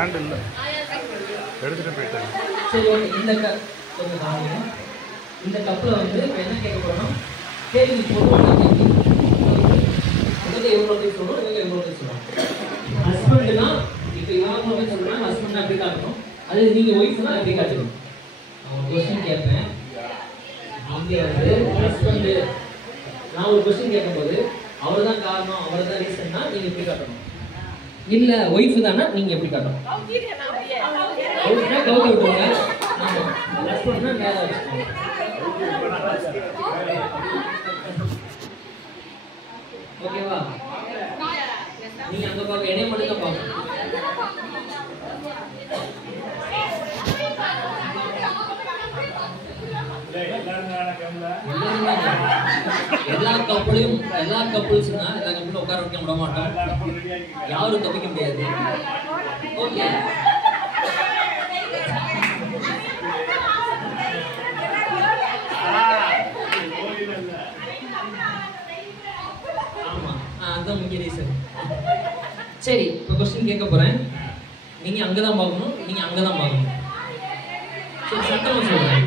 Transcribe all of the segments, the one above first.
Stand இல்லை எடுத்துகிட்டு போயிட்டேன். சரி ஓகே, இந்த கொஞ்சம் பாருங்க. இந்த கப்பில் வந்து இப்போ என்ன கேட்க போகிறோம், கேள்வி பொதுவான கேள்வி. இவங்க எவ்வளோ பேர் சொல்லணும், இவங்க எவ்வளோ பேர் சொல்லணும். ஹஸ்பண்டுனா இப்போ இவங்க சொல்கிறாங்க ஹஸ்பண்ட் அப்படி காட்டணும், அது நீங்கள் ஒய்ஃப்னா எப்படி காட்டணும். நான் ஒரு கொஸ்டின் கேட்பேன், நீங்கள் வந்து ஹஸ்பண்டு, நான் ஒரு கொஸ்டின் கேட்கும்போது அவர் தான் காரணம் அவர் தான் ரீசன்னா நீங்கள் எப்படி காட்டணும். இல்லை ஒய்ஃபு தானே நீங்கள் எப்படி காட்டணும். ஒய்ஃப்னா கவுத்தி விட்டுருங்க, ஆமாம் ஹஸ்பண்ட்னா மேலே வச்சுக்கோங்க. ஓகேவா, நீங்க அங்க பாக்க என்னைய மட்டும் தான் பாக்கணும். எல்லா கப்பலையும் எல்லா கப்பல்ஸ்னா எல்லா கப்பலும் உட்கார வைக்க விட மாட்டோம், யாரும் தப்பிக்க முடியாது. ஓகே ஆமா, அதுதான் முக்கிய ரீசன். சரி, இப்போ கொஸ்டின் கேட்க போறேன், நீங்க அங்கதான் பார்க்கணும், நீங்க அங்கதான் பார்க்கணும். சரி, சத்தமா சொல்றேன்.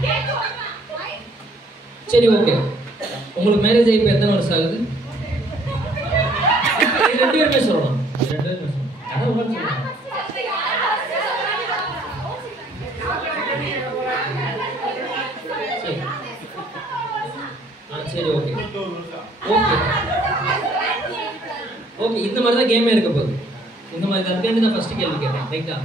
சரி ஓகே, உங்களுக்கு மேரேஜ் ஆகி இப்போ எத்தனை வருஷம் ஆகுது? ரெண்டு பேருமே சொல்லலாம், ரெண்டு பேருமே சொல்லலாம். சரி ஓகே ஓகே ஓகே, இந்த மாதிரி தான் கேமே இருக்க போகுது. இந்த மாதிரி அதுக்காண்டி தான் ஃபர்ஸ்ட் கேள்வி கேட்டேன், ரைட்டா?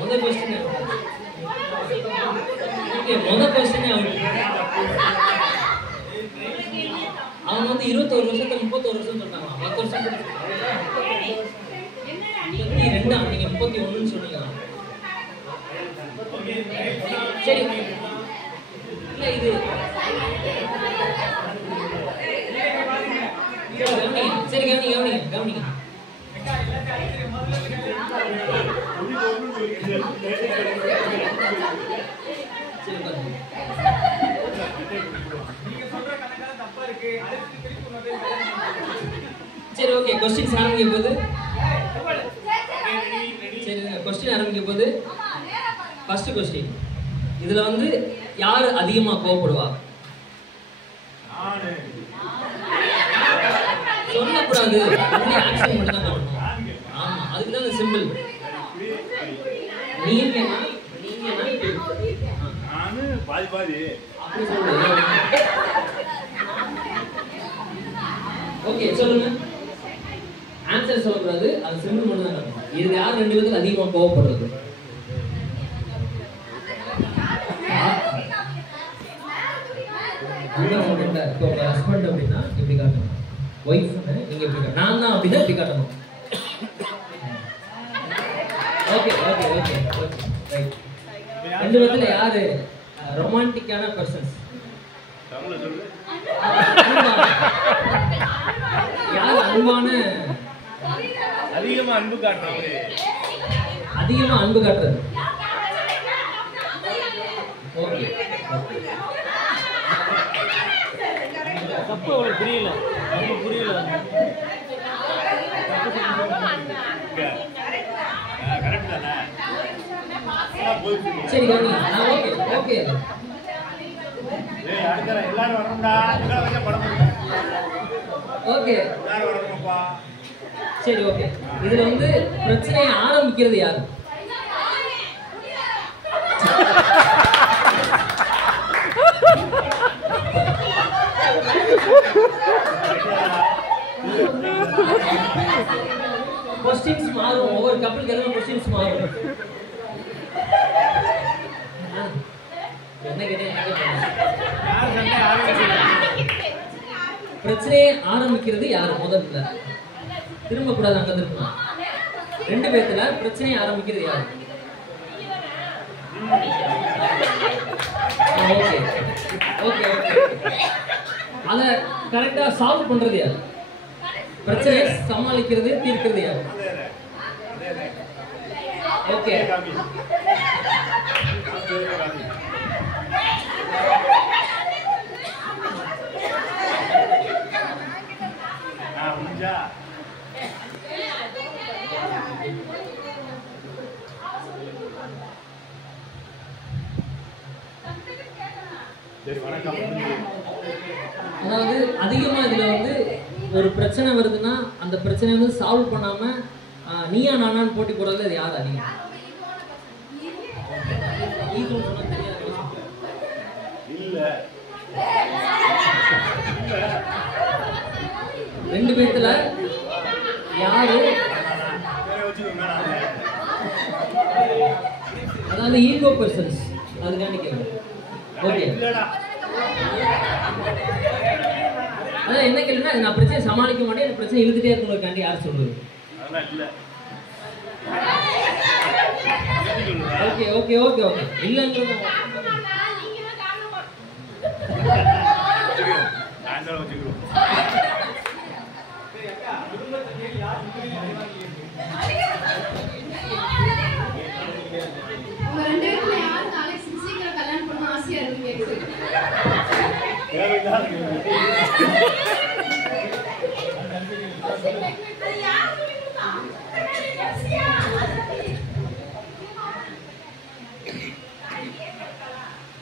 முதல் கொஸ்டின் அவங்க வந்து 21 வருஷத்துல 31 வருஷம் சொன்னாங்க. 10 வருஷம் ரெண்டா நீங்க 31 சொன்னீங்க. சரி இல்ல இது சரி கவனிங்க சரி ஓகே, கொஸ்டின் ஆரம்பிக்க போது. சரி கொஸ்டின் ஆரம்பிக்க போது ஃபர்ஸ்ட் கொஸ்டின், இதுல வந்து யாரு அதிகமா கோவப்படுவா? சொல்லக்கூடாது, ஆக்ஷன் மட்டும் தான் காட்டணும். ஆமா, அதுக்கு தான் சிம்பிள். நீங்க பாதி பாதி அப்படி சொல்லுங்க. ஓகே சொல்லுங்க, ஆன்சர் சொல்லக்கூடாது, அது சிம்பிள் மட்டும் தான் காட்டணும். இது யார் ரெண்டு பேருக்கு அதிகமா கோவப்படுறது? ஹஸ்பண்ட் அப்படின்னா எப்படி காட்டணும், ஒய்ஃப் நீங்க எப்படி காட்டணும், நான் தான் அப்படின்னா எப்படி காட்டணும். Okay okay okay okay right. ரெண்டு பேத்துல யாரு ரொமான்டிக்கான பர்சன்ஸ்? யார் அன்பான, அதிகமா அன்பு காட்டுறது? அதிகமா அன்பு காட்டுறது. ஓகே தப்பு அவளுக்கு புரியல, ரொம்ப புரியல. சரி ஓகே ஓகே எல்லாரும் வரணும்டா, ஓகே சரி ஓகே. இதுல வந்து பிரச்சனையை ஆரம்பிக்கிறது யாரு? கொஸ்டின்ஸ் மாறும், ஒவ்வொரு கப்பலுக்கு எல்லாம் கொஸ்டின்ஸ் மாறும். என்ன பிரச்சனையை ஆரம்பிக்கிறது யாரு முதல்ல? திரும்ப கூடாது, அங்க திரும்பணும். ரெண்டு பேர்த்துல பிரச்சனையை ஆரம்பிக்கிறது யாரு? ஓகே ஓகே ஓகே அதை கரெக்டா சால்வ் பண்றது யார்? பிரச்சனையை சமாளிக்கிறது, தீர்க்கிறது யார்? ஓகே, அதாவது அதிகமா இதுல வந்து ஒரு பிரச்சனை வருதுன்னா அந்த பிரச்சனை வந்து சால்வ் பண்ணாம நீயா நானான்னு போட்டி போடுறது அது யார் அதிகம்? ரெண்டு பேர்த்துல யாரு? அதாவது ஈகோ பர்சன்ஸ், அதுக்காண்டி கேட்குறேன். ஓகே, அதான் என்ன கேளுன்னா, நான் பிரச்சனை சமாளிக்க மாட்டேன், எனக்கு பிரச்சனை இழுத்துட்டே இருக்கணும்காண்டி யார் சொல்றது? ஓகே ஓகே ஓகே ஓகே, இல்லைன்றது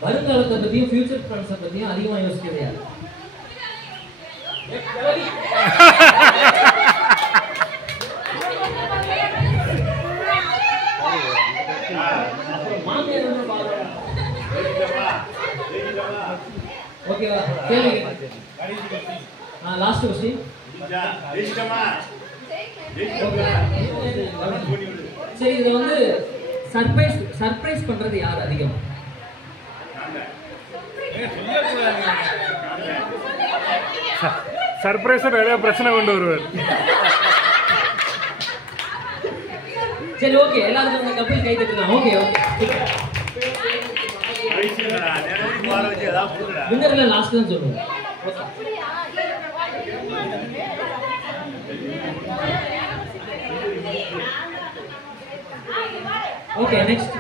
வருங்காலத்தை பத்தியும் ஃபியூச்சர் பிளான்ஸை பத்தியும் அதிகமா யோசிக்கிறது யாரு? ஓகேவா? கேள்வி லாஸ்ட் கொஸ்டின். சரி, இதுல வந்து சர்ப்ரைஸ் பண்றது யார் அதிகம்? சர்ப்ரைஸ் நிறைய பிரச்சனை கொண்டு வருவார். சரி, ஓகே, எல்லாருக்கும் அந்த கப்பல் கை தட்டலாம். ஓகே ஓகே, வின்னர்ல லாஸ்ட் தான் சொல்லுங்க. Okay, next.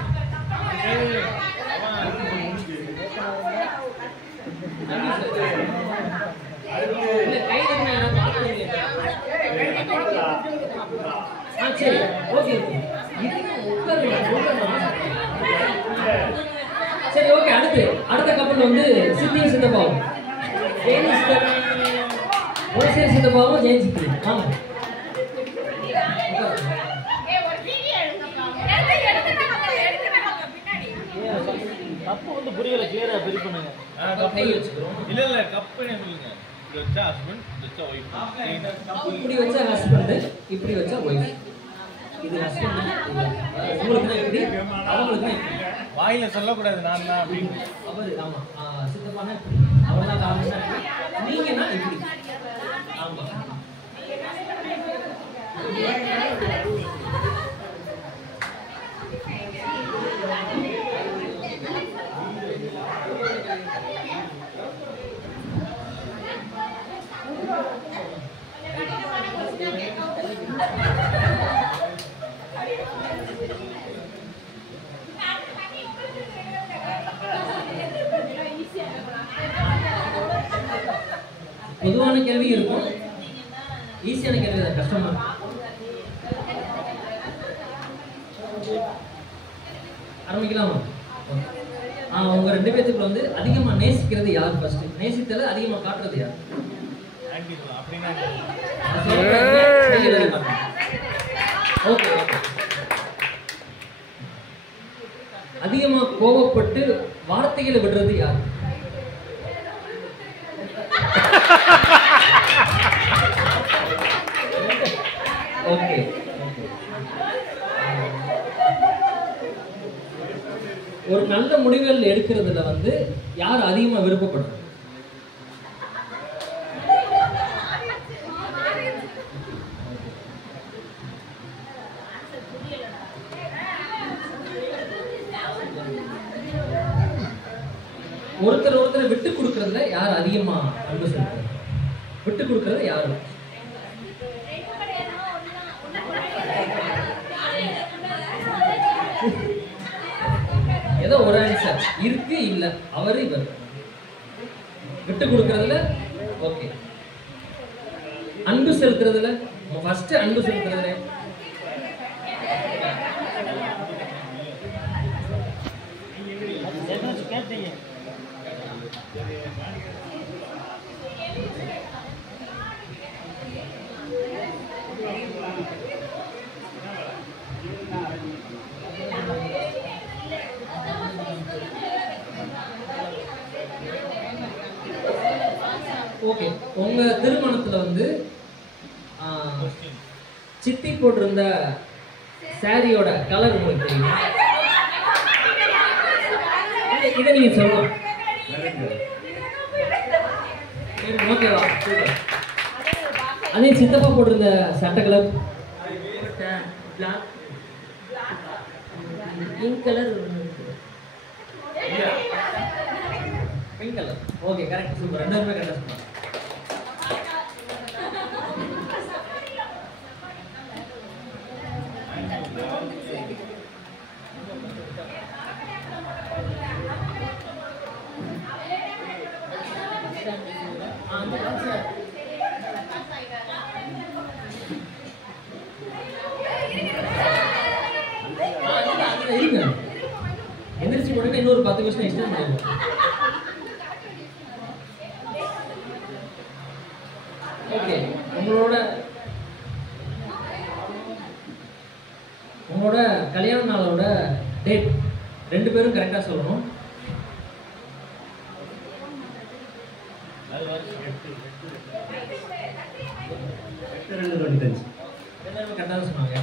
சரி, ஓகே, சரி, ஓகே. அடுத்த கப்பல் வந்து சித்தியும் சித்தப்பாவும், சித்தப்பாவும் ஜெயின் சித்தி. வாங்க. கப்பு வந்து புரியல, கிளியரா பெரிய பண்ணுங்க. இல்ல இல்ல, கப்பு சொல்லுங்க. இப்படி வச்சா ஹஸ்பண்ட், வச்சா ஒய்ஃப். இப்படி வச்சா ஹஸ்பண்ட், இப்படி வச்சா ஒய்ஃப். இது ஹஸ்பண்ட், உங்களுக்கு தான் இப்படி, அவங்களுக்கு தான் இப்படி. வாயில சொல்லக்கூடாது நான் தான் அப்படின்னு. அவர் ஆமா, சித்தப்பானா அவர் தான் காரணம், நீங்கன்னா இப்படி. ஆமா, பொதுவான கேள்வி இருக்கும், ஈஸியான கேள்வி தான், கஷ்டமா இருக்கும். ஆரம்பிக்கலாமா? உங்க ரெண்டு பேத்துக்குள்ள வந்து அதிகமா நேசிக்கிறது யார்? ஃபர்ஸ்ட் நேசித்தல அதிகமா காட்டுறது யார்? ஓகே, அதிகமா கோபப்பட்டு வார்த்தைகளை விடுறது யார்? ஓகே, ஒரு நல்ல முடிவுகள் எடுக்கிறதுல வந்து யார் அதிகமா விருப்பப்படுறது? ஒருத்தர் விட்டு கொடுக்கறதுல யார் அதிகமா அன்பு செலுத்துறாங்க? விட்டு கொடுக்கறது யாரு? ஏதோ ஒரு ஆன்சர் இருக்கு இல்ல அவரு இவர் விட்டு கொடுக்கறதுல ஓகே. அன்பு செலுத்துறதுல ஃபர்ஸ்ட் அன்பு செலுத்துறதுல ஓகே. உங்க திருமணத்துல வந்து சித்தி போட்டிருந்த சாரியோட கலர் உங்களுக்கு தெரியுமா? இதை நீங்க சொல்லலாம். ஓகேவா? அதே சித்தப்பா போட்டிருந்த சட்டை colour pink colour. Pink colour. Okay correct, super. ரெண்டுமே கரெக்டா சொன்னாங்க. எந்திரிச்சு போட்டு இன்னொரு 10 வருஷம் எக்ஸ்டெண்ட் பண்ணிடுவோம். ஓகே. உங்களோட கல்யாண நாளோட டேட் 2 பேரும் கரெக்டா சொல்லணும். கரெக்டாக சொன்னாங்க.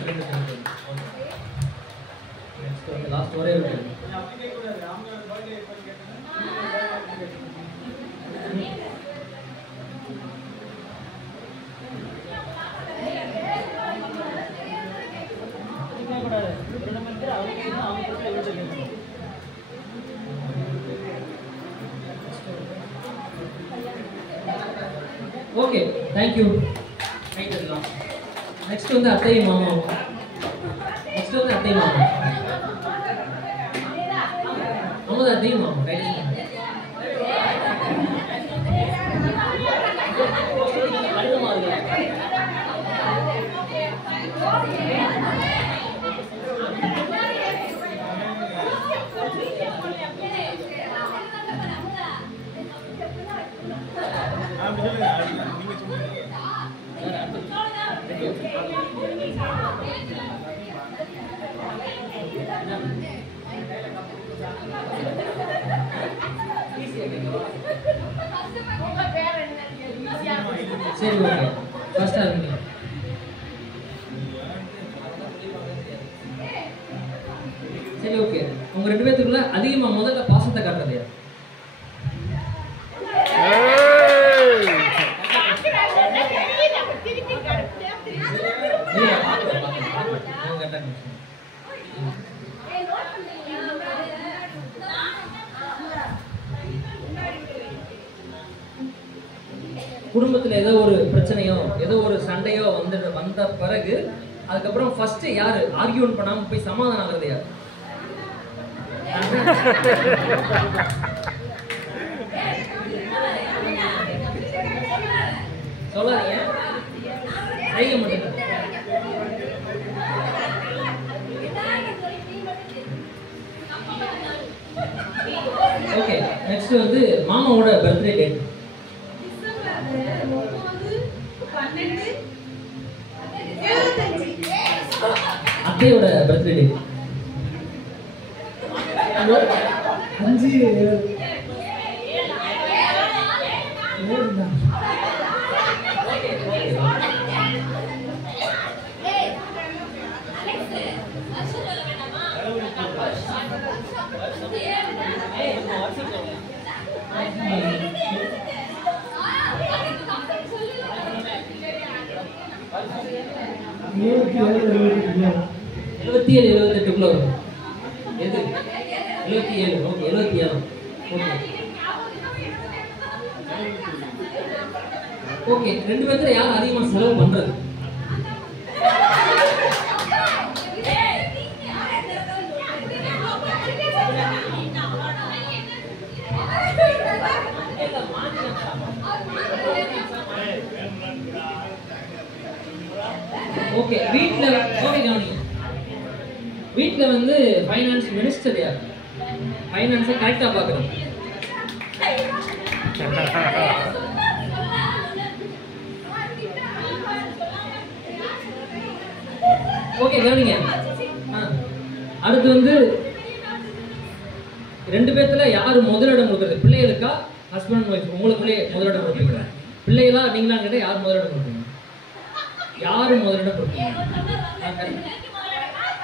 லாஸ்ட் ஒரே ஒரு ஓகே. தேங்க்யூ. நெக்ஸ்ட் வந்து அத்தை மாமா. நெக்ஸ்ட் வந்து அத்தை மாமா. அவங்க அத்தை மாமா ரைட். சரி ஓகே. ஃபர்ஸ்ட் ஆரம்பிங்க. சரி ஓகே. உங்க 2 பேத்துக்குள்ள அதிகமா முதல்ல பாசத்தை காட்டுறது யார்? குடும்பத்துல ஏதோ ஒரு பிரச்சனையோ ஏதோ ஒரு சண்டையோ வந்த பிறகு அதுக்கப்புறம் ஃபர்ஸ்ட் யாரு ஆர்கியூமென்ட் பண்ணாம போய் சமாதானம் ஆகுறது யார்? சொல்லாதீங்க. செய்ய மாட்டேங்க. ஓகே. நெக்ஸ்ட் வந்து மாமாவோட பர்த்டே டேட். அத்தையோட பர்த்டே டேட் 5/7. எழுபத்தி 78 எது 77? ஓகே 77. ஓகே ஓகே, ரெண்டு பேர்த்துல யார் அதிகமா செலவு பண்றது? ஓகே, வீட்ல ஓகே கவனிங்க. வீட்ல வந்து ஃபைனான்ஸ் மினிஸ்டர் யார்? ஃபைனான்ஸை கரெக்டா பாக்குறது. ஓகே கவனிங்க. அடுத்து வந்து ரெண்டு பேர்த்துல யாரு முதலிடம் கொடுக்குறது? பிள்ளைகளுக்கா ஹஸ்பண்ட் ஒய்ஃப்? உங்களுக்குள்ளே முதலிடம் கொடுப்பீங்க? பிள்ளைகளா நீங்களா கேட்டா யார் முதலிடம் கொடுப்பீங்க? யாரு முதலிடம் கொடுப்பீங்க?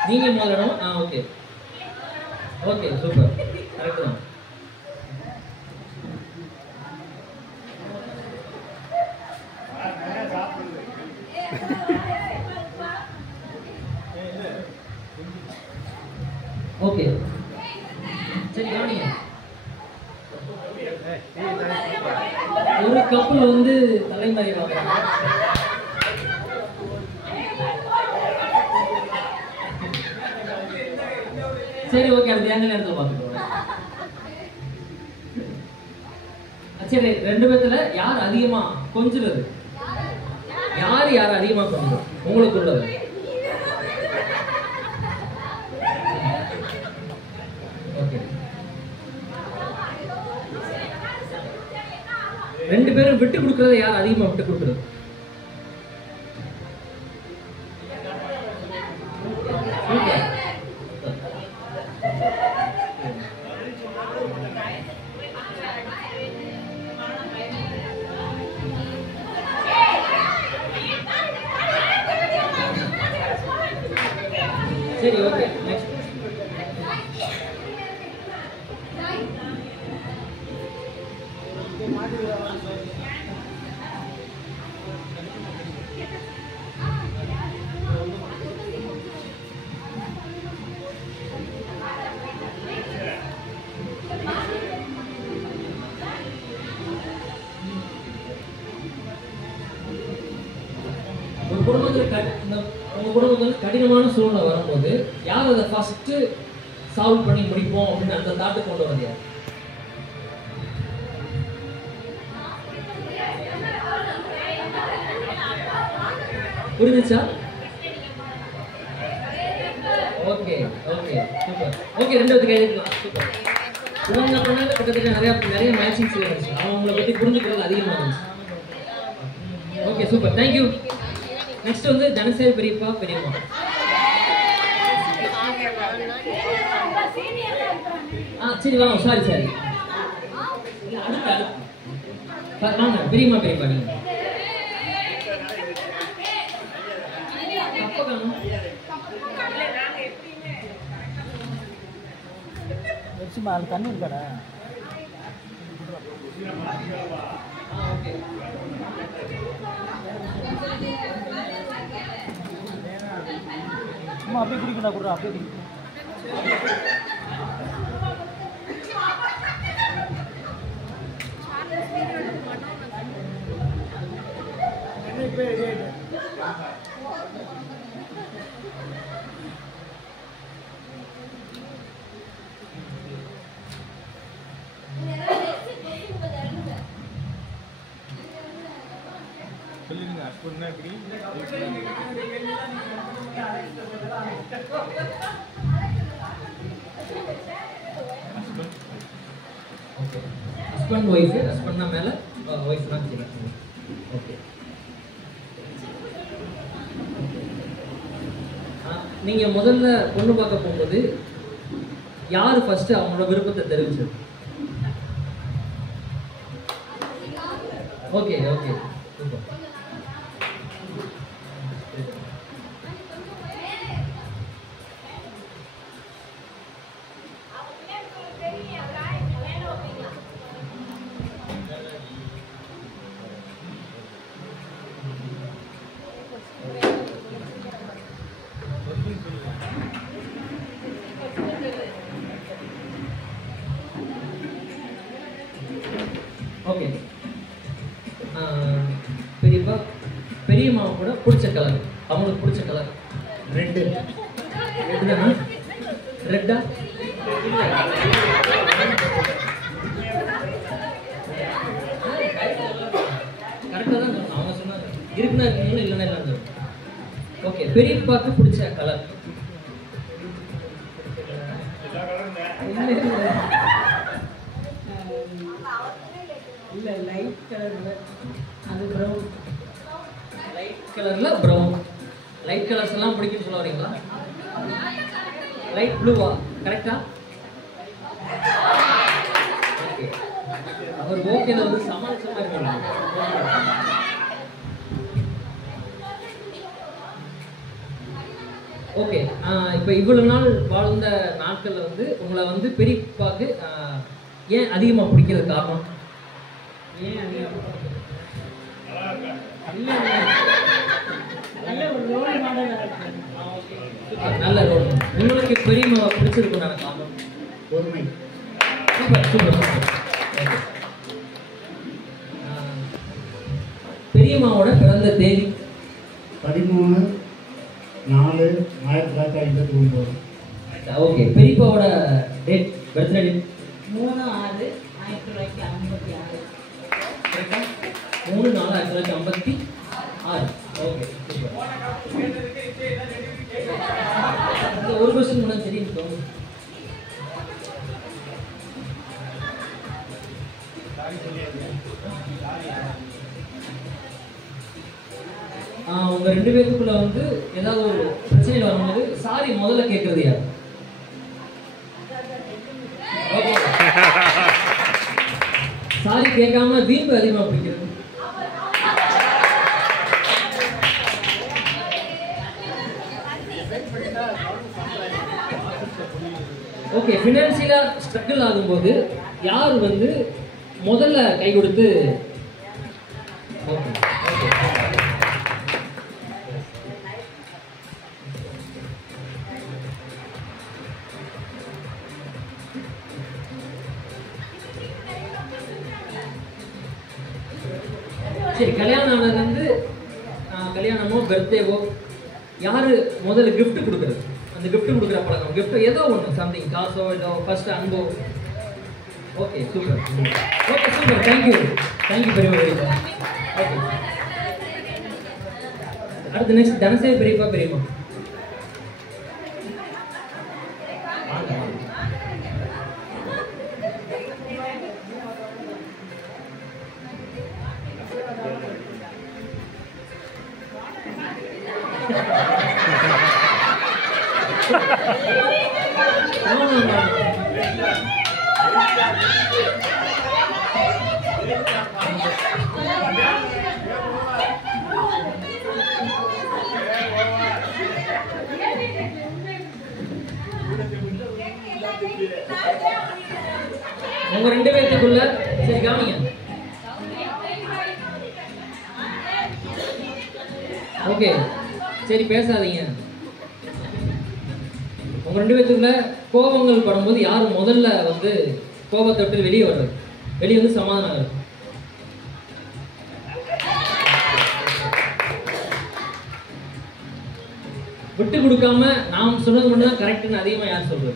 நீங்க முதலிடம். ஓகே ஓகே சூப்பர், கரெக்ட் தான். ஓகே சரி கவனிங்க. ஒரு கப்பல் வந்து தலைமறை வாங்குறாங்க. சரி ஓகே, அடுத்து எங்க நேரத்தில் பார்த்துக்கோங்க. சரி, ரெண்டு பேர்த்துல யார் அதிகமா கொஞ்சுறது? யார் அதிகமா கொஞ்சுறது உங்களுக்கு உள்ளது? ஓகே, ரெண்டு பேரும் விட்டு கொடுக்கறத யார் அதிகமா விட்டு கொடுக்கறது? சரி ஓகே, நெக்ஸ்ட். உங்க குடும்பத்துல கடினமான சூழ்நிலை வரும்போது யார் அதை ஃபர்ஸ்ட் சால்வ் பண்ணி முடிப்போம் அப்படின்னு அந்த தாட்டு கொண்டு வந்தியா? புரிஞ்சுச்சா? Okay okay super. ஓகே, ரெண்டு பேருக்கு எழுதிக்கலாம். சூப்பர். இவங்க பண்ணாங்க கிட்டத்தட்ட நிறைய மேட்சிங்ஸ் இருந்துச்சு. அவங்களை பத்தி புரிஞ்சுக்கிறது அதிகமாக இருந்துச்சு. Okay super, thank you. நெக்ஸ்ட் வந்து தனசேகர் பெரியப்பா பெரியம்மா. சரி வாங்க. சாரி வாங்க பெரியம்மா பெரியப்பா. நீங்க தண்ணி இருக்காடா? ஓகே சும்மா அப்படியே குடிக்கணும் கூட அப்படியே குடிக்கணும். சொல்லுங்க ஹஸ்பண்ட்னா எப்படி? ஹஸ்பண்ட் ஒய்ஃப், ஹஸ்பண்ட்னா மேல ஒய்ஃப் தான் கீழே. ஓகே, நீங்க முதல்ல பொண்ணு பார்க்க போகும்போது யார் ஃபர்ஸ்ட் அவங்களோட விருப்பத்தை தெரிவிச்சது? Okay okay super. ஓகே, அவங்களுக்கு பிடிச்ச கலர் ரெட்டு. ரெட் தானா? ரெட்டா? கரெக்டாக தான் சொன்னோம். அவங்க சொன்னாங்க இருக்குன்னா இருக்கணும், இல்லைன்னா இல்லைன்னு. ஓகே, பெரியப்பாக்கு பிடிச்ச கலர் இல்லை லைட் கலரில் அது ப்ரௌன். லைட் கலர்ல ப்ரௌன். லைட் கலர்ஸ் எல்லாம் பிடிக்கும்னு சொல்ல வரீங்களா? லைட் ப்ளூவா? கரெக்டா? ஓகே, அவர் ஓகேல வந்து சமாளிச்ச மாதிரி இருக்காங்க. ஓகே, இப்போ இவ்வளவு நாள் வாழ்ந்த நாட்கள்ல வந்து உங்களை வந்து பெரியப்பாக்கு ஏன் அதிகமா பிடிக்கிறது காரணம்? ஏன் நல்ல ஒரு ரோல் மாடலாக இருக்கு. நல்ல ரோல். உங்களுக்கு பெரியம்மாவை பிடிச்சிருக்குன்னு காரணம்? பொறுமை. Super super super. ஓகே, பெரியம்மாவோட பிறந்த தேதி 13/4/1959. ஓகே, பெரியப்பாவோட டேட், பர்த்டே டேட் 3/6/1956. கரெக்டா? 3/4/1956. Okay, super. இந்த ஒரு क्वेश्चन முன்னாடி தெரியும் தோணும். உங்க ரெண்டு பேருக்குள்ள வந்து ஏதாவது ஒரு பிரச்சனை வரும்போது சாரி முதல்ல கேட்கறது யார்? சாரி கேட்காம வீம்பு அதிகமா பிடிக்கிறது. ஓகே, ஃபினான்சியலா ஸ்ட்ரகிள் ஆகும்போது யார் வந்து முதல்ல கை கொடுத்து ஓகே சரி, கல்யாணம் ஆனதுலேருந்து கல்யாணமோ பர்த்டேவோ யாரு முதல்ல gift கொடுக்குறது? அந்த gift கொடுக்குற பழக்கம், gift ஏதோ ஒன்று, சம்திங், காசோ ஏதோ, ஃபர்ஸ்ட் அன்போ. Okay super. Okay super, thank you பெரியப்பா பெரியப்பா. ஓகே, அடுத்து நெக்ஸ்ட் தனசே பெரியப்பா பெரியம்மா. உங்க ரெண்டு பேத்துக்குள்ள சரி கவனிங்க. ஓகே சரி பேசாதீங்க. உங்க ரெண்டு பேத்துக்குள்ள கோபங்கள் படும்போது யார் முதல்ல வந்து கோபத்தை விட்டு வெளியே வர்றது, வெளியே வந்து சமாதானம் ஆகுது? விட்டு கொடுக்காம நாம் சொன்னது மட்டும் தான் கரெக்ட்னு அதிகமா யார் சொல்றது?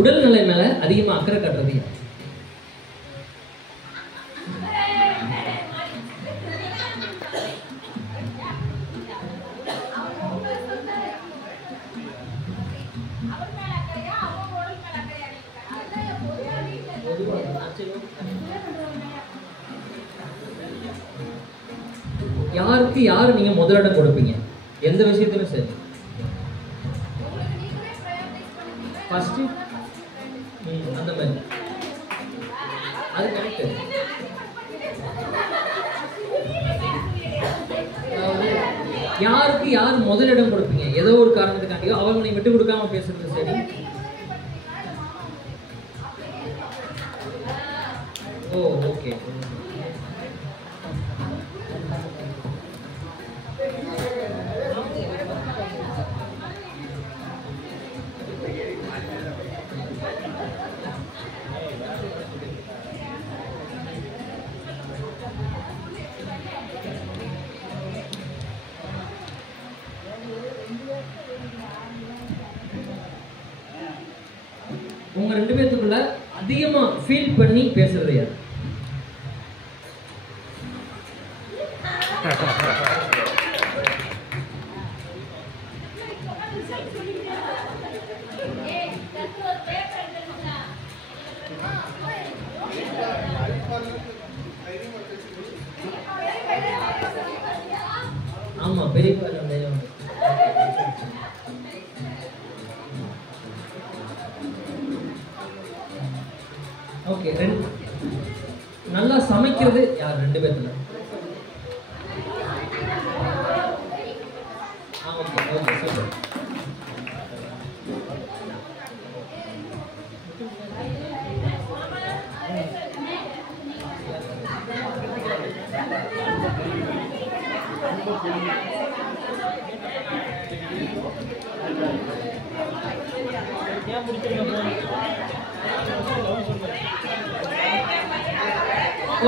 உடல்நலை மேல அதிகமா அக்கறை காட்டுறது யார்? யாருக்கு யாரு நீங்க முதலிடம் கொடுப்பீங்க எந்த விஷயத்திலும் சரி? ஃபர்ஸ்ட் அந்த மாதிரி அது கரெக்ட். யாருக்கு யார் முதலிடம் கொடுப்பீங்க ஏதோ ஒரு காரணத்துக்காண்டியோ அவங்களை விட்டு கொடுக்காம பேசுறது சரி? ஓ ஓகே உங்க 2 பேத்துக்குள்ள அதிகமா ஃபீல் பண்ணி பேசுறது யார்? ஆமா பெரியப்பா தைரியம். ஓகே நல்லா சமைக்கிறது யார் 2 பேத்துல? Okay okay super.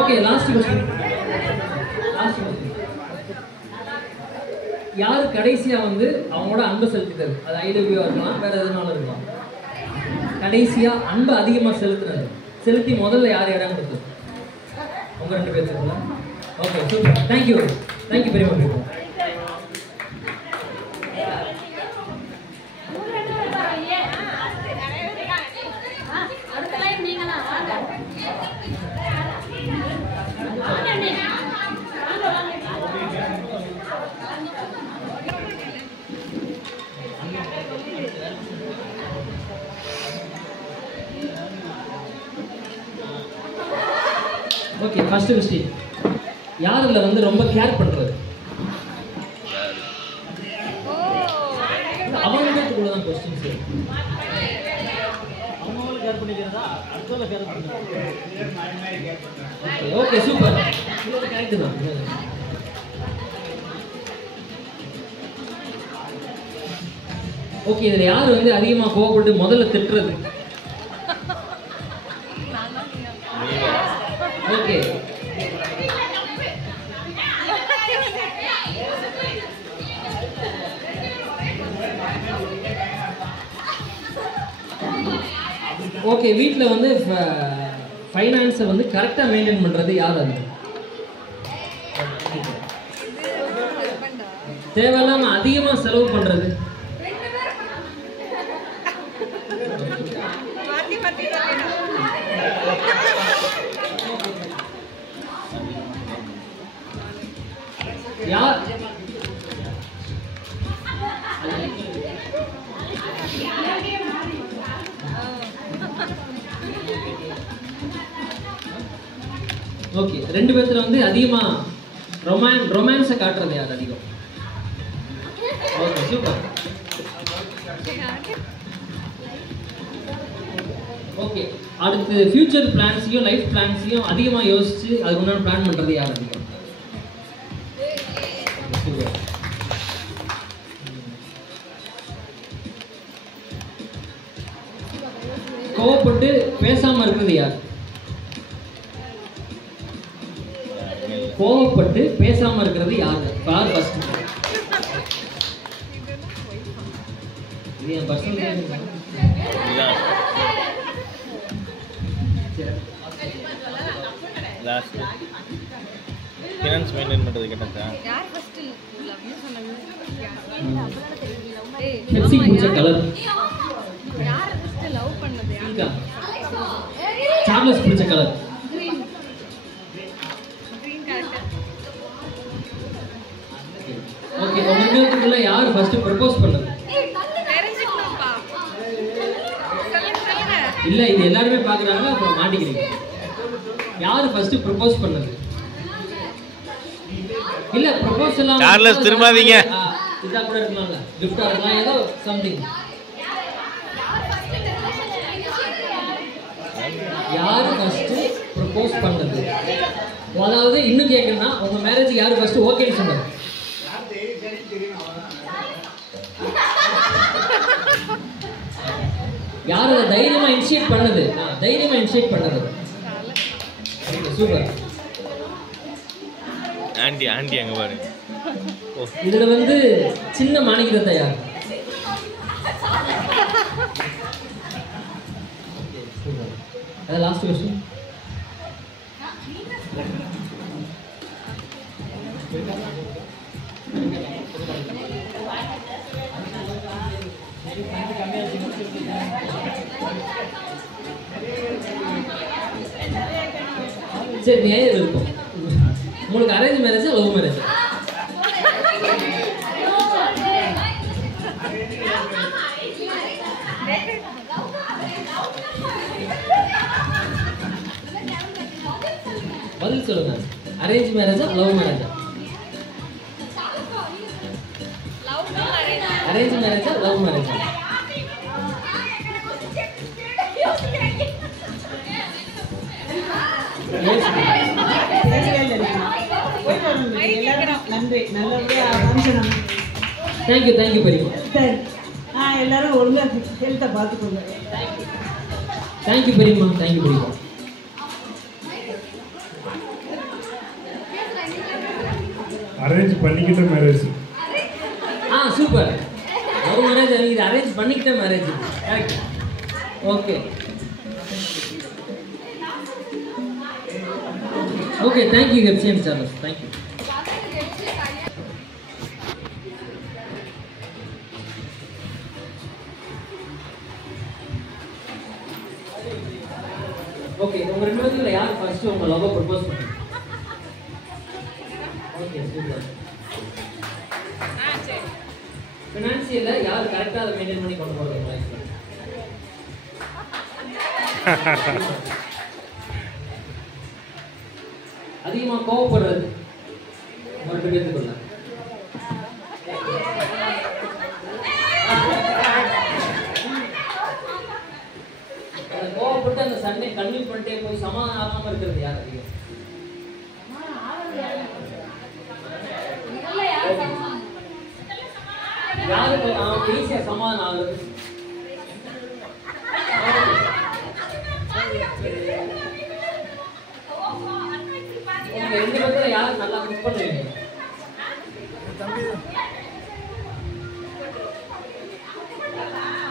Okay last question. யார் கடைசியா வந்து அவங்களோட அன்பை செலுத்திட்டது? அது ஐ லவ் யூ இருக்கலாம், வேற எதுனாலும் இருக்கலாம். கடைசியா அன்பை அதிகமா செலுத்துனது, செலுத்தி முதல்ல யார் இடம் கொடுத்தது? உங்க 2 பேருக்கு. Okay super. Thank you very much. Okay first question. யாருல வந்து ரொம்ப கேர் பண்றது? அவங்களுக்குள்ள தான் क्वेश्चंस. அவங்கள கேர் பண்ணிக்கிறதா அடுத்தவங்க கேர் பண்ணிக்கிறதா? Okay super. இது கரெக்ட் தான். ஓகே இதுல யார் வந்து அதிகமா கோவப்பட்டு முதல்ல திட்டுறது? ஓகே ஓகே வீட்டில் வந்து ஃபைனான்ஸை வந்து கரெக்டாக மெயின்டைன் பண்ணுறது யார்? அது தேவையில்லாம அதிகமாக செலவு பண்ணுறது? யார்? ஓகே 2 பேத்துல வந்து அதிகமா ரொமான்ஸை காட்டுறது யார் அதிகம்? Okay super. ஓகே அடுத்து ஃபியூச்சர் பிளான்ஸையும் லைஃப் பிளான்ஸையும் அதிகமா யோசிச்சு அதுக்கு முன்னாடி பிளான் பண்றது யார் அதிகம்? கோவப்பட்டு பேசாம இருக்கிறது யார்? கோவப்பட்டு பேசாம இருக்கிறது யாரு? யார் ஃபர்ஸ்ட்? இது என் பர்சனல். லாஸ்ட் ஃபைனான்ஸ் மெயின்டைன் பண்றது கேட்டா யார் ஃபர்ஸ்ட் லவ் யூ சொன்னாங்க? பெப்சி குடிச்ச கலர் யார் ஃபர்ஸ்ட் லவ் பண்ணது? இருக்கா? சார்லஸ் பிடிச்ச கலர் கிரீன் கரெக்ட். ஓகே உங்களுக்குள்ள யார் ஃபர்ஸ்ட் ப்ரப்போஸ் பண்ணது? தெரிஞ்சுக்கணும்ப்பா. சொல்லுங்க. இல்ல இது எல்லாரும் பாக்குறாங்க அப்புறம் மாட்டிக்கிறீங்க. யார் ஃபர்ஸ்ட் ப்ரப்போஸ் பண்ணது? இல்ல ப்ரப்போஸ் எல்லாம் சார்லஸ் திரும்பாதீங்க. இதா கூட இருக்கலாம்ல, கிஃப்டா இருக்கலாம், ஏதோ சம்திங். யார் ஃபர்ஸ்ட் ப்ரப்போஸ் பண்ணது? அதாவது இன்னும் கேட்கணும்னா உங்க மேரேஜ்க்கு யார் ஃபர்ஸ்ட் ஓகேன்னு சொன்னது? யார் அதை தைரியமா இனிஷியேட் பண்ணது? தைரியமா இனிஷியேட் பண்ணது. சூப்பர். ஆண்டி ஆண்டி அங்க பாரு. இதுல வந்து சின்ன மாணிக்கத்தை யார்? அது லாஸ்ட் கொஸ்டின். சரி, நேரம் இருக்கும். உங்களுக்கு அரேஞ்ச் மேரேஜா லவ் மேரேஜ்? பதில் சொல்லுங்க. அரேஞ்ச் மேரேஜா லவ் மேரேஜா? அரேஞ்ச் மேரேஜா லவ் மேரேஜா? நன்றி, நல்லபடியா ஆரம்பிச்சோம். தேங்க்யூ பெரியமா. சரி, எல்லாரும் ஒழுங்கா ஹெல்த்தை பார்த்துக்கோங்க. தேங்க்யூ பெரியமா. அரேஞ்ச் பண்ணிக்கிட்ட மேரேஜ். சூப்பர். லவ் மேரேஜ் இது அரேஞ்ச் பண்ணிக்கிட்ட marriage. Correct. Okay thank you website Charles. Thank you. Okay, உங்க ரெண்டு பேர்ல யார் ஃபர்ஸ்ட் உங்க லவ் ப்ரப்போஸ் பண்ணீங்க? ஓகே, சூப்பர். சரி. ஃபினான்ஷியல்ல யார் கரெக்ட்டா அதை மெயின்டைன் பண்ணி கொண்டு போறாங்க லைஃப்ல? அதிகமா கோவப்படுறது ஒரு பேத்துக்குள்ள. கோவப்பட்டு அந்த சண்டை கன்வின்ஸ் பண்ணிட்டே போய் சமாதானம் ஆகாம இருக்கிறது யார் அதிகம்? யாருக்கு ஈஸியா சமாதானம் ஆகுது? உங்க ரெண்டு பேர்ல யார் நல்லா குக் பண்ணுவீங்க?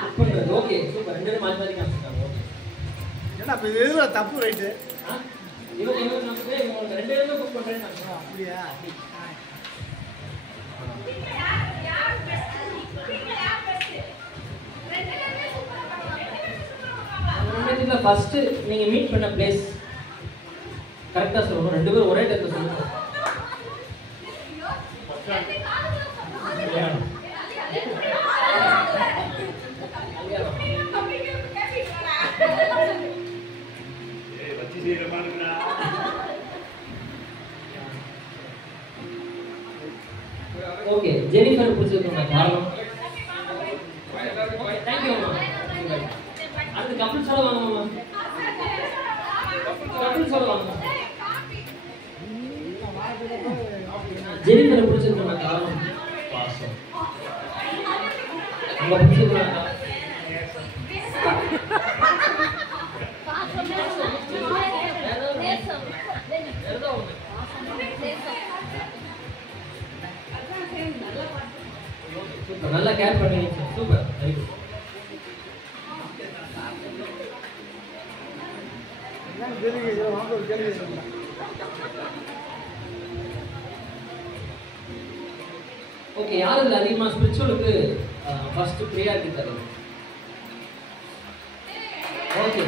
குக் பண்றது. Okay, super. ரெண்டு பேரும் மாறி மாறி காமிச்சிட்டாங்க. ஏன்னா அப்ப எதுல தப்பு ரைட்டு? இவங்க நமக்கு இவங்க ரெண்டு பேரும் குக் பண்றேன்னு நான் அப்படியா? ரெண்டுத்துல ஃபர்ஸ்ட் நீங்க மீட் பண்ண பிளேஸ் கரெக்டா சொல்லணும். ரெண்டு பேரும் ஒரே இடத்துல சொல்லணும். ஓகே, ஜெனிஃபர் பிடிச்சிருக்கோங்க காரணம். தேங்க்யூ அம்மா. அடுத்து கப்பிள் சொல்ல வாங்க மாமா. கப்பிள் சொல்ல வாங்க. ஜெனிஃபர் பிடிச்சிருக்கோங்க காரணம் பாசம். உங்க பிடிச்சிருக்கோங்க நல்லா கேர் பண்ணுவீங்க. Super, very good. ஓகே, யார் இதுல அதிகமா ஸ்பிரிச்சுவலுக்கு ஃபர்ஸ்ட் ப்ரியாரிட்டி தருவீங்க? ஓகே,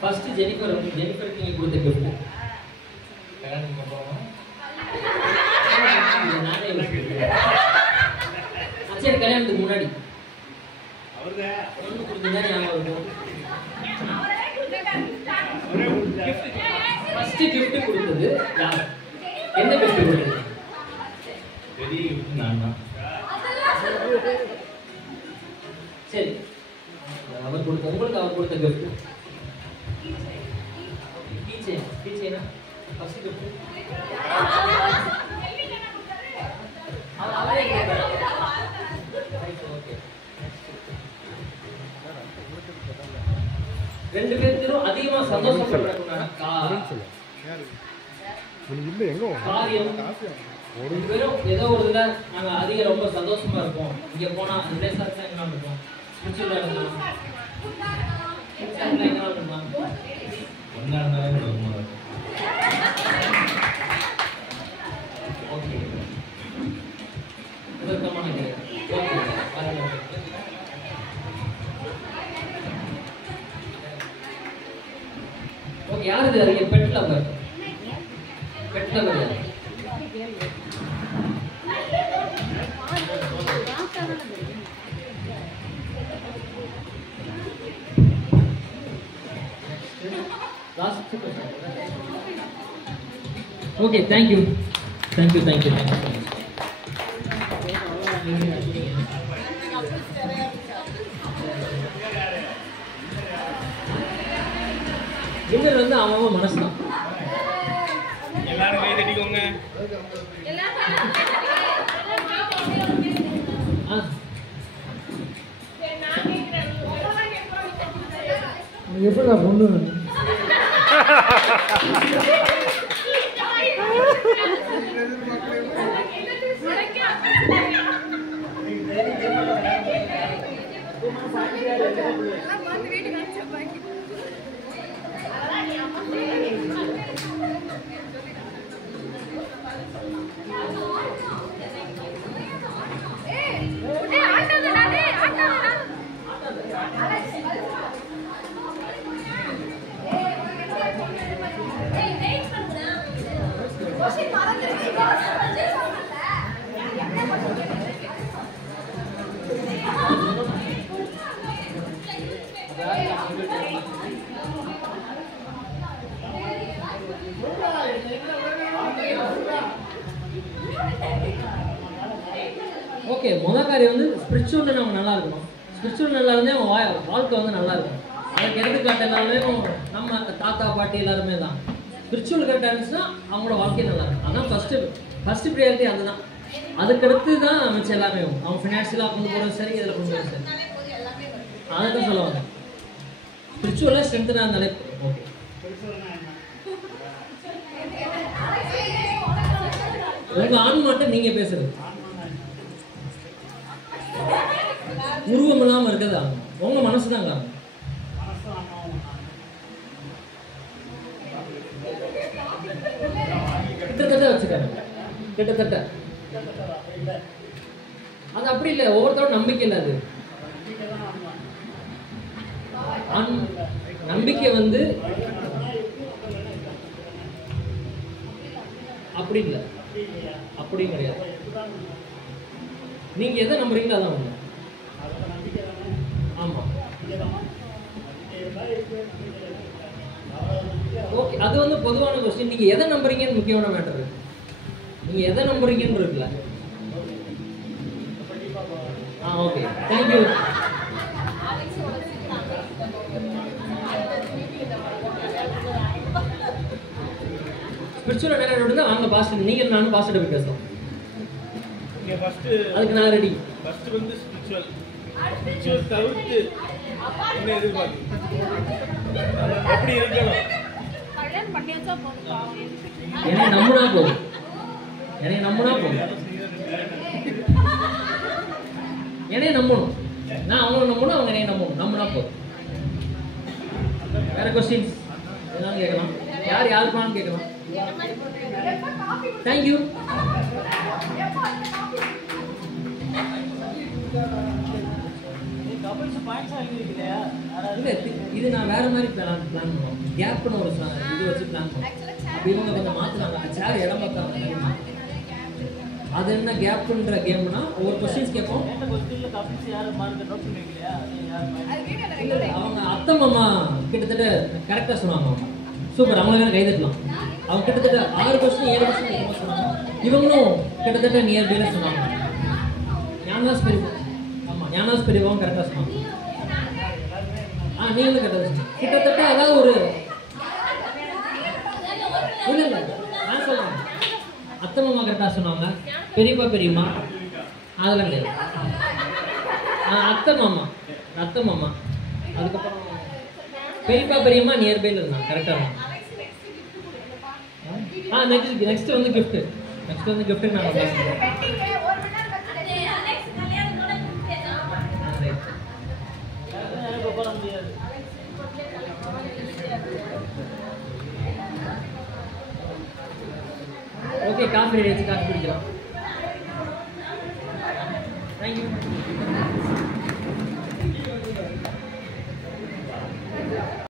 ஃபர்ஸ்ட் ஜெனிஃபருக்கு நீங்க கொடுத்த gift கல்யாணத்துக்கு அப்புறம் நானே சரி, கல்யாணத்துக்கு முன்னாடி அவர்தான் ஒன்று கொடுத்ததா ஞாபகம் இருக்கும். ஃபர்ஸ்ட் gift கொடுத்தது யார்? என்ன gift கொடுத்தது? பெரிய நான் தான். சரி, அவர் கொடுத்த உங்களுக்கு அவர் கொடுத்த gift கீச்சேனா ஃபர்ஸ்ட் gift அவரே கொடுத்தாரு. ஓகே, ரெண்டு பேரும் அதிகமா சந்தோஷப்படுறாங்க. காரியம் வெறும் ஏதோ ஒரு இதுல நாங்க அதிக ரொம்ப சந்தோஷமா இருப்போம். இங்க போனா ரிலேஷன்ஸ் எங்க இருக்கும், ஸ்பிரிச்சுவலா இருக்கலாம், எங்க இருக்கலாம், ஒன்னா இருந்தாலும் ஓகே சுத்தமான கேட்க ஓகே பாருங்க. ஓகே யார் இது அறிய பெட் லவர் யார்? Okay, thank you. இன்னொரு வந்து அவன் மனசுதான். எல்லாரும் கை தட்டிக்கோங்க. எப்படா பொண்ணு ஓகே, முதல் காரியம் வந்து ஸ்பிரிச்சுவல் நம்ம நல்லா இருக்கணும். ஸ்பிரிச்சுவல் நல்லா இருந்தால் அவன் வாழ்க்கை வந்து நல்லா இருக்கும். அதுக்கு எடுத்துக்காட்டு எல்லாமே நம்ம தாத்தா பாட்டி எல்லாருமே தான். ஸ்பிரிச்சுவல் கரெக்டாக இருந்துச்சுன்னா அவங்களோட வாழ்க்கை நல்லா இருக்கும். அதான் ஃபஸ்ட்டு ப்ரியாரிட்டி அதுதான். அதுக்கடுத்து தான் மிச்சம் எல்லாமே அவங்க ஃபினான்ஷியலாக கொண்டு போகிறது சரி, இதில் கொண்டு போகிறது சரி. அதை தான் சொல்லுவாங்க. ஸ்பிரிச்சுவலாக ஸ்ட்ரென்த்தாக இருந்தாலே ஓகே. உங்கள் ஆன்மாட்ட நீங்கள் பேசுறது உருவம் இல்லாம இருக்கிறது உங்க மனசுதான் காரணம். கிட்டத்தட்ட வச்சுக்காங்க, கிட்டத்தட்ட அது அப்படி இல்லை. ஒவ்வொருத்தரோட நம்பிக்கை இல்லை. அது நம்பிக்கை வந்து அப்படி இல்லை, அப்படியும் கிடையாது. நீங்க எதை நம்புறீங்களோ அதான் உண்மை. ஆமா ஓகே, அது வந்து பொதுவான கொஸ்டின். நீங்க எதை நம்புறீங்கன்னு முக்கியமான மேட்டர். நீங்க எதை நம்புறீங்கன்னு இருக்குல்ல. Okay, thank you. ஸ்பிரிச்சுவல் நிறைய இருந்தா வாங்க பாஸ்டர், நீங்க நானும் பாஸ்டர் போய் பேசலாம். அதுக்கு நான் ரெடி. ஃபர்ஸ்ட் வந்து ஸ்பிரிச்சுவல் தவிர்த்து என்ன எதிர்பார்க்கு எப்படி இருக்கணும். என்னை நம்பினா போதும், என்னை நம்பினா போதும். என்னைய நம்பணும், நான் அவங்கள நம்பணும், அவங்க என்னைய நம்பணும். நம்பினா போதும். வேற கொஸ்டின்ஸ் எதாவது கேட்கலாம். யாருக்கான்னு கேட்கலாம். தேங்க்யூ. இல்லை, இது நான் வேற மாதிரி பிளான் பண்ணுவோம். கேப்னு ஒரு இது வச்சு பிளான் பண்ணுவோம். அப்படி இவங்க கொஞ்சம் மாற்றுறாங்க. சேர் இடம் பார்த்தாங்க. அது என்ன கேப்ன்ற கேம்னா ஒவ்வொரு கொஸ்டின்ஸ் கேட்போம். அவங்க அத்தை மாமா கிட்டத்தட்ட கரெக்டாக சொன்னாங்க. சூப்பர், அவங்க வேணும் கைதட்டலாம். அவங்க கிட்டத்தட்ட 6 கொஸ்டின் 7 கொஸ்டின் சொன்னாங்க. இவங்களும் கிட்டத்தட்ட நியர்பைல சொன்னாங்க. ஞானாஸ் பெரியவா, ஆமாம் ஞானாஸ் பெரியவாவும் கரெக்டாக சொன்னாங்க. நீங்களும் கரெக்டாக சொன்னீங்க. கிட்டத்தட்ட அதாவது ஒரு இல்லை நான் சொல்லுவேன். அத்தை மாமா கரெக்டாக சொன்னாங்க. பெரியப்பா பெரியம்மா அதெல்லாம் கிடையாது. அத்தை மாமா அதுக்கப்புறம் பெரியப்பா பெரியம்மா நியர்பைல இருந்தாங்க. கரெக்டாக இருந்தாங்க. நெக்ஸ்ட் வந்து gift. நெக்ஸ்ட் வந்து gift நான் பேசுறேன். ஓகே காஃபி ரெடி ஆச்சு காஃபி குடிக்கலாம்